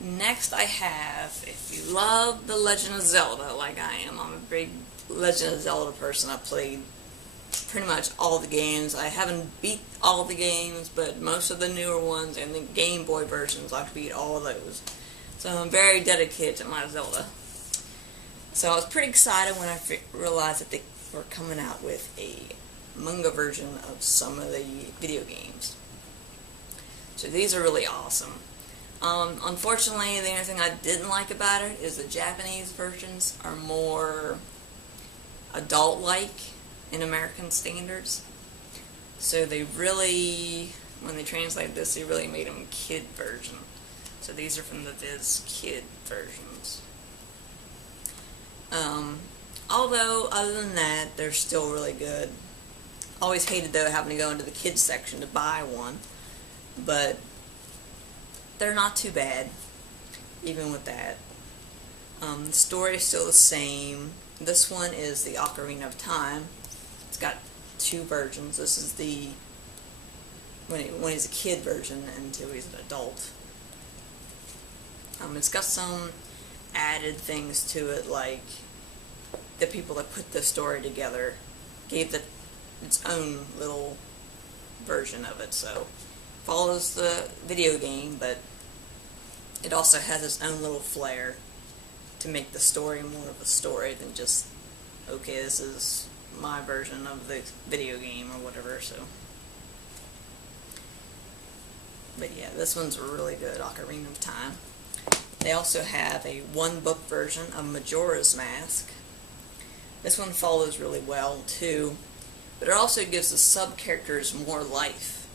Next I have, if you love The Legend of Zelda like I am, I'm a big Legend of Zelda person. I've played pretty much all the games. I haven't beat all the games, but most of the newer ones and the Game Boy versions, I've beat all of those. So I'm very dedicated to my Zelda. So I was pretty excited when I realized that they were coming out with a manga version of some of the video games. So these are really awesome. Unfortunately, the only thing I didn't like about it is the Japanese versions are more adult-like in American standards. So they really, when they translated this, they really made them kid version. So these are from the Viz Kid versions. Although, other than that, they're still really good. Always hated, though, having to go into the kids section to buy one. But they're not too bad, even with that. The story is still the same. This one is the Ocarina of Time. It's got two versions. This is the when he's a kid version until he's an adult. It's got some added things to it, like the people that put the story together gave its own little version of it. So follows the video game, but it also has its own little flair to make the story more of a story than just, okay, this is my version of the video game or whatever. So, but yeah, this one's really good, Ocarina of Time. They also have a one-book version of Majora's Mask. This one follows really well too, but it also gives the sub-characters more life,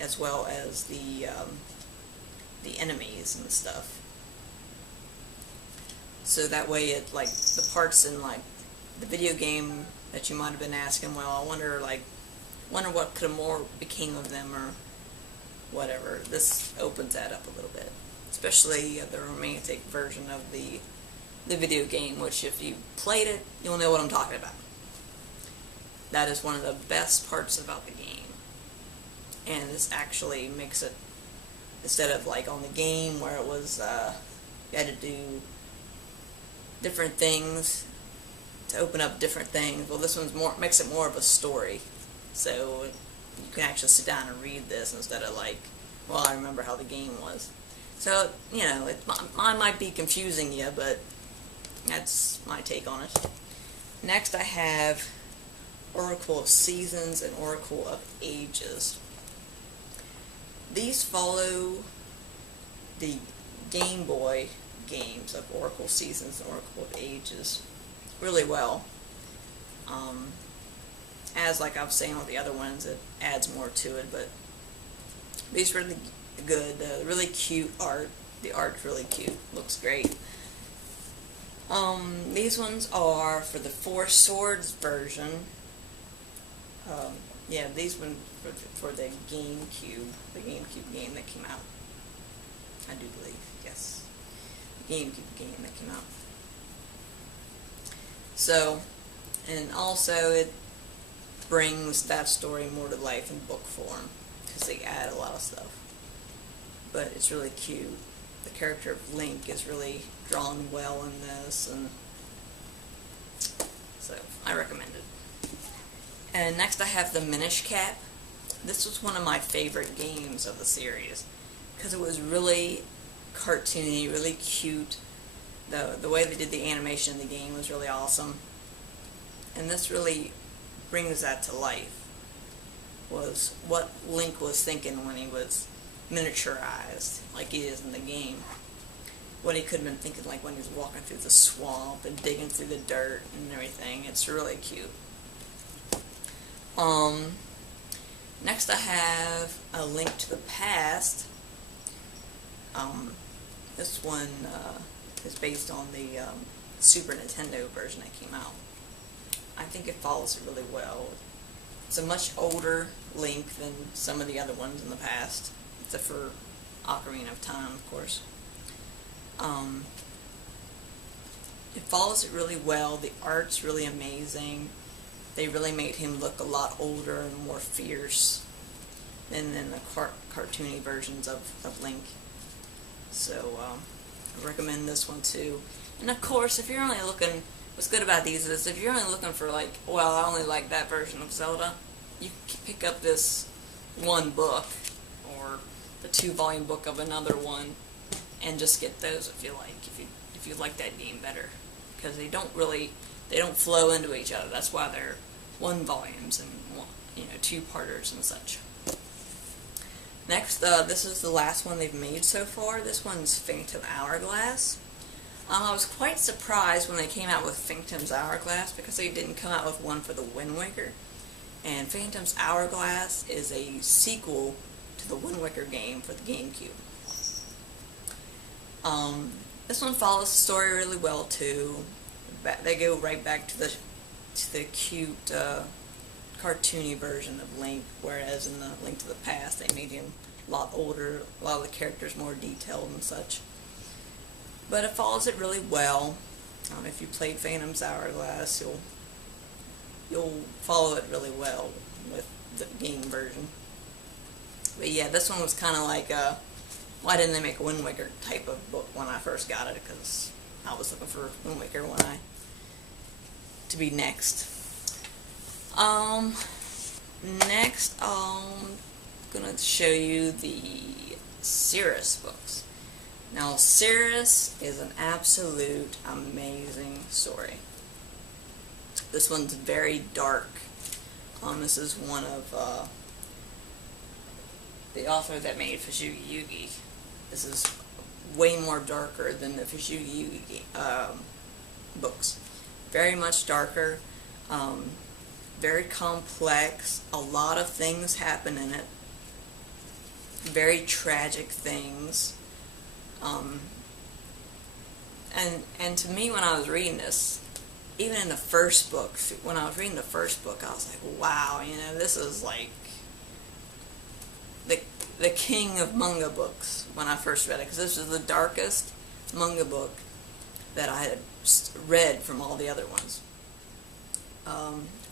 as well as the enemies and stuff. So that way, it like the parts in like the video game that you might have been asking, well, I wonder what could have more became of them or whatever. This opens that up a little bit, especially the romantic version of the video game, which if you played it, you'll know what I'm talking about. That is one of the best parts about the game. And this actually makes it, instead of like on the game where it was, you had to do different things to open up different things. Well, this one's makes it more of a story. So you can actually sit down and read this instead of like, well, I remember how the game was. So, you know, mine might be confusing you, but that's my take on it. Next I have Oracle of Seasons and Oracle of Ages. These follow the Game Boy games of Oracle Seasons and Oracle of Ages really well. As like I was saying with the other ones, it adds more to it, but these are really good. Really cute art. The art's really cute. Looks great. These ones are for the Four Swords version. Yeah, these ones for the GameCube game that came out. I do believe, yes. The GameCube game that came out. So, and also it brings that story more to life in book form, because they add a lot of stuff. But it's really cute. The character of Link is really drawn well in this, and so I recommend it. And next I have the Minish Cap. This was one of my favorite games of the series, because it was really cartoony, really cute. The way they did the animation in the game was really awesome. And this really brings that to life, was what Link was thinking when he was miniaturized, like he is in the game. What he could have been thinking like when he was walking through the swamp and digging through the dirt and everything. It's really cute. Next I have A Link to the Past. This one is based on the Super Nintendo version that came out. I think it follows it really well. It's a much older Link than some of the other ones in the past, except for Ocarina of Time, of course. It follows it really well. The art's really amazing. They really made him look a lot older and more fierce than the cartoony versions of Link. So I recommend this one too. And of course, if you're only looking, what's good about these is if you're only looking for like, well, I only like that version of Zelda, you can pick up this one book or the 2-volume book of another one and just get those if you like, if you like that game better, because they don't flow into each other. That's why they're 1 volumes and 2-parters and such. Next, this is the last one they've made so far. This one's Phantom Hourglass. I was quite surprised when they came out with Phantom's Hourglass because they didn't come out with one for the Wind Waker. And Phantom's Hourglass is a sequel to the Wind Waker game for the GameCube. This one follows the story really well too. They go right back to the cute cartoony version of Link, whereas in the Link to the Past they made him a lot older, a lot of the characters more detailed and such. But it follows it really well. If you played Phantom's Hourglass, you'll follow it really well with the game version. But yeah, this one was kind of like why didn't they make a Wind Waker type of book when I first got it? Because I was looking for Wind Waker to be next. Next I'm gonna show you the Cirrus books. Now, Cirrus is an absolute amazing story. This one's very dark. This is one of the author that made Fushigi Yugi. This is way more darker than the Fushigi Yugi books. Very much darker. Very complex. A lot of things happen in it. Very tragic things. And to me, when I was reading this, even in the first book, when I was reading the first book, I was like, wow, this is like the king of manga books when I first read it, because this was the darkest manga book that I had read from all the other ones.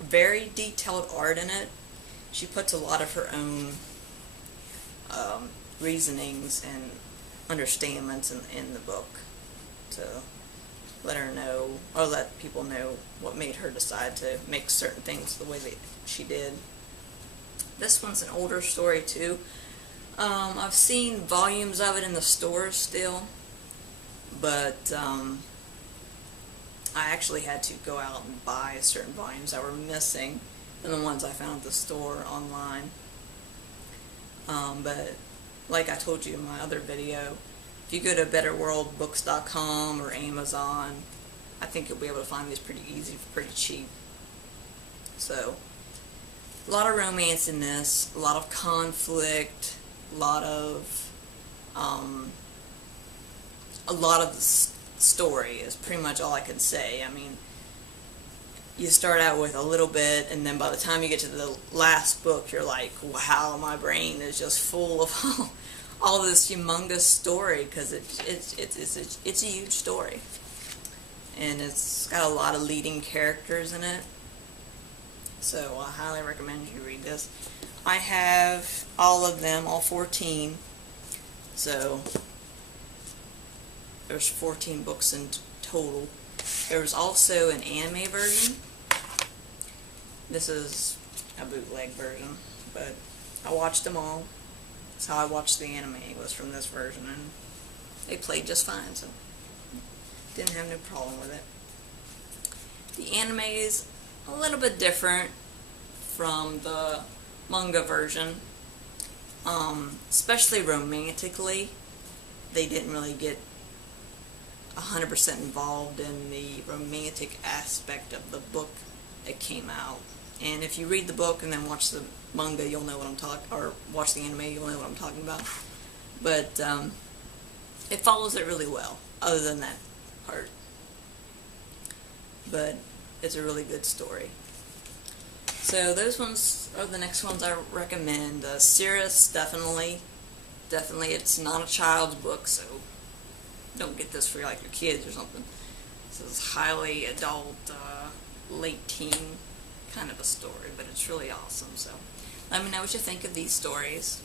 Very detailed art in it. She puts a lot of her own reasonings and understandings in the book to let her know, or let people know what made her decide to make certain things the way that she did. This one's an older story too. I've seen volumes of it in the stores still, but I actually had to go out and buy certain volumes that were missing than the ones I found at the store online. But like I told you in my other video, if you go to betterworldbooks.com or Amazon, I think you'll be able to find these pretty easy, pretty cheap. So, a lot of romance in this, a lot of conflict, a lot of the story is pretty much all I can say. I mean, you start out with a little bit, and then by the time you get to the last book, you're like, wow, my brain is just full of all this humongous story, because it's a huge story, and it's got a lot of leading characters in it. So I highly recommend you read this. I have all of them, all 14. So there's 14 books in total. There's also an anime version. This is a bootleg version, but I watched them all. That's how I watched the anime, was from this version, and they played just fine, so didn't have no problem with it. The anime is a little bit different from the manga version, especially romantically. They didn't really get 100% involved in the romantic aspect of the book that came out. And if you read the book and then watch the manga, you'll know what I'm talking, or watch the anime, you'll know what I'm talking about. But it follows it really well, other than that part. But it's a really good story. So those ones are the next ones I recommend. Cirrus, definitely. It's not a child's book, so don't get this for like your kids or something. This is highly adult, late teen kind of a story, but it's really awesome. So let me know what you think of these stories.